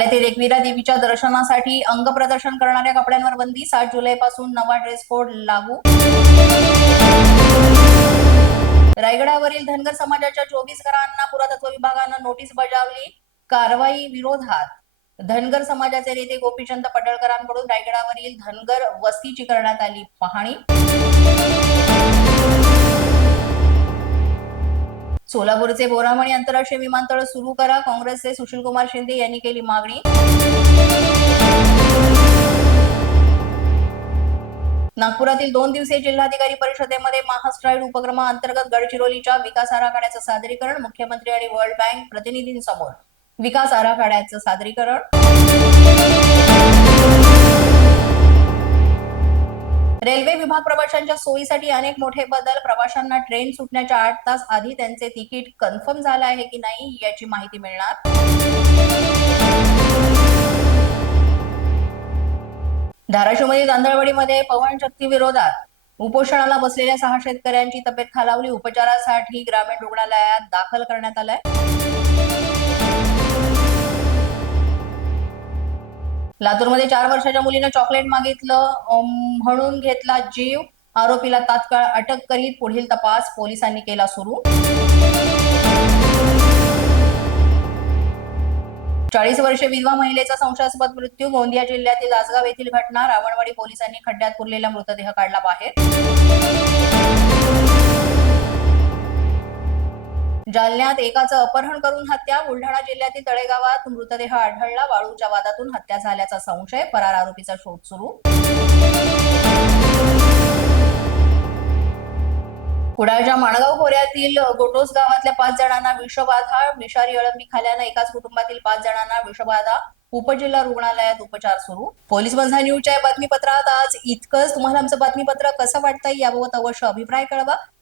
ते एकविरा देवीच्या दर्शनासाठी अंग प्रदर्शन करणाऱ्या कपड्यांवर बंदी. सात जुलै पासून नवा ड्रेस कोड लागू. रायगडावरील धनगर समाजाच्या चोवीस घरांना पुरातत्व विभागानं नोटीस बजावली. कारवाई विरोधात. धनगर समाजाचे नेते गोपीचंद पडळकरांकडून रायगडावरील धनगर वस्तीची करण्यात आली पाहणी. सोलापूरचे बोरामणी आंतरराष्ट्रीय विमानतळ सुरू करा. काँग्रेसचे सुशीलकुमार शिंदे यांनी केली मागणी. नागपुरातील दोन दिवसीय जिल्हाधिकारी परिषदेमध्ये महास्ट्राईड उपक्रमाअंतर्गत गडचिरोलीच्या विकास आराखड्याचं सादरीकरण मुख्यमंत्री आणि वर्ल्ड बँक प्रतिनिधींसमोर. विकास आराखड्याचं सादरीकरण. रेल्वे विभाग प्रवाशांच्या सोयीसाठी अनेक मोठे बदल. प्रवाशांना ट्रेन सुटण्याच्या आठ तास आधी त्यांचे तिकीट कन्फर्म झालं आहे की नाही याची माहिती मिळणार. धाराशिवमध्ये तांदळवाडीमध्ये पवन शक्ती विरोधात उपोषणाला बसलेल्या सहा शेतकऱ्यांची तब्येत खालावली. उपचारासाठी ग्रामीण रुग्णालयात दाखल करण्यात आलंय. लातूरमध्ये चार वर्षाच्या मुलीनं चॉकलेट मागितलं म्हणून घेतला जीव. आरोपीला तात्काळ अटक करीत पुढील तपास पोलिसांनी केला सुरू. चाळीस वर्षे विधवा महिलेचा संशयास्पद मृत्यू. गोंदिया जिल्ह्यातील आसगाव येथील घटना. रावणवाडी पोलिसांनी खड्ड्यात पुरलेला मृतदेह काढला बाहेर. जालन्यात एकाचं अपहरण करून हत्या बुलढाणा जिल्ह्यातील तळेगावात मृतदेह आढळला वाळूच्या वादातून हत्या झाल्याचा संशय फरार आरोपीचा शोध सुरू. कुडाळच्या माणगाव खोऱ्यातील गोटोस गावातल्या पाच जणांना विषबाधा विषारी अळंबी खाल्यानं एकाच कुटुंबातील पाच जणांना विषबाधा उपजिल्हा रुग्णालयात उपचार सुरू. पोलीस बंधा न्यूजच्या बातमीपत्रात आज इतकंच. तुम्हाला आमचं बातमीपत्र कसं वाटतंय याबाबत अवश्य अभिप्राय कळवा.